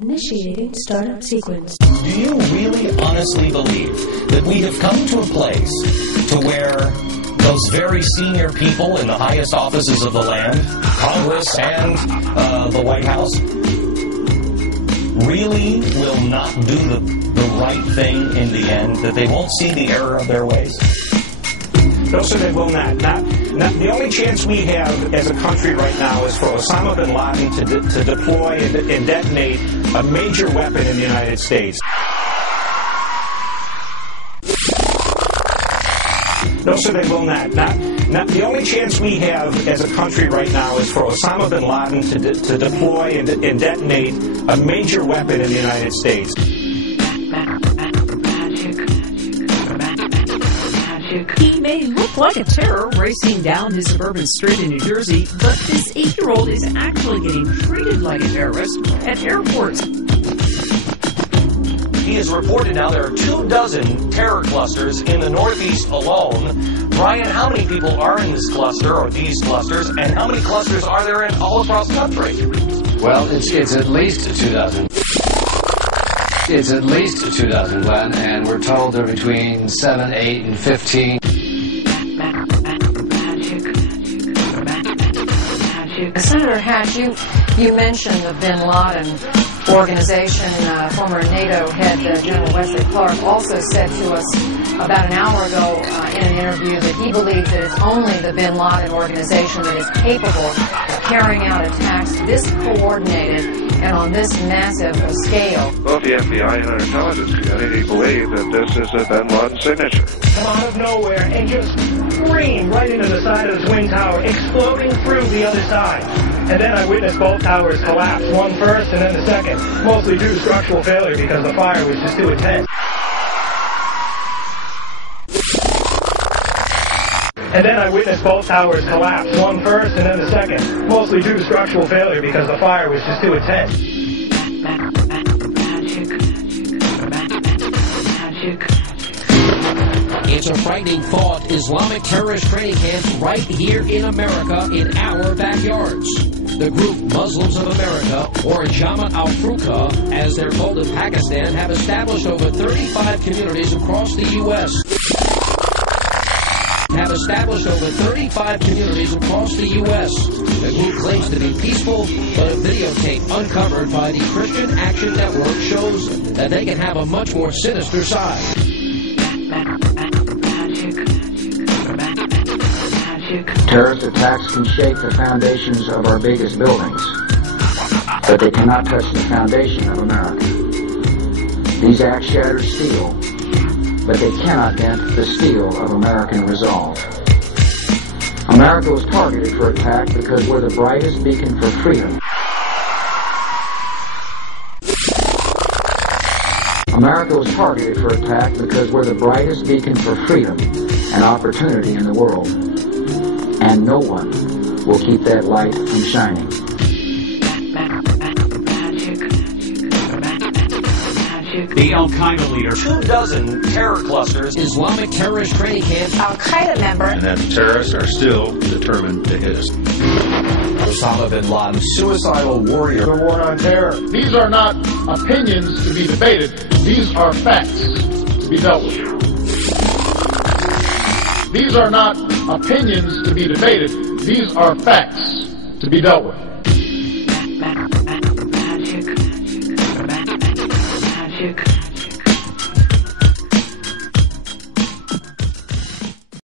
Initiating startup sequence. Do you really honestly believe that we have come to a place to where those very senior people in the highest offices of the land, Congress and the White House, really will not do the right thing in the end, that they won't see the error of their ways? No, sir, they will not. The only chance we have as a country right now is for Osama bin Laden to deploy and detonate a major weapon in the United States. No, sir, they will not. The only chance we have as a country right now is for Osama bin Laden to deploy and detonate a major weapon in the United States. He may look like a terror racing down his suburban street in New Jersey, but this 8-year-old is actually getting treated like a terrorist at airports. He has reported now there are 24 terror clusters in the Northeast alone. Brian, how many people are in this cluster or these clusters, and how many clusters are there in all across the country? Well, it's at least 24. It's at least 24, Glenn, and we're told they're between 7, 8, and 15. Senator Hatch, you mentioned the bin Laden organization. Former NATO head General Wesley Clark also said to us about an hour ago in an interview that he believes that it's only the bin Laden organization that is capable of carrying out attacks this coordinated and on this massive scale. Both the FBI and our intelligence community believe that this is a bin Laden signature. Come out of nowhere and just scream right into the side of the Twin Tower, exploding through the other side. And then I witnessed both towers collapse, one first and then the second, mostly due to structural failure because the fire was just too intense. And then I witnessed both towers collapse, one first and then the second, mostly due to structural failure because the fire was just too intense. It's a frightening thought. Islamic terrorist training camps right here in America in our backyards. The group Muslims of America, or Jamaat al-Furqa, as they're called in Pakistan, have established over 35 communities across the U.S. The group claims to be peaceful, but a videotape uncovered by the Christian Action Network shows that they can have a much more sinister side. Terrorist attacks can shake the foundations of our biggest buildings, but they cannot touch the foundation of America. These acts shatter steel, but they cannot dent the steel of American resolve. America was targeted for attack because we're the brightest beacon for freedom. America was targeted for attack because we're the brightest beacon for freedom and opportunity in the world. And no one will keep that light from shining. The Al-Qaeda leader. 24 terror clusters. Islamic terrorist training camps. Al-Qaeda member. And that the terrorists are still determined to hit us. Osama bin Laden, suicidal warrior. The war on terror. These are not opinions to be debated. These are facts to be dealt with. These are not opinions to be debated. These are facts to be dealt with.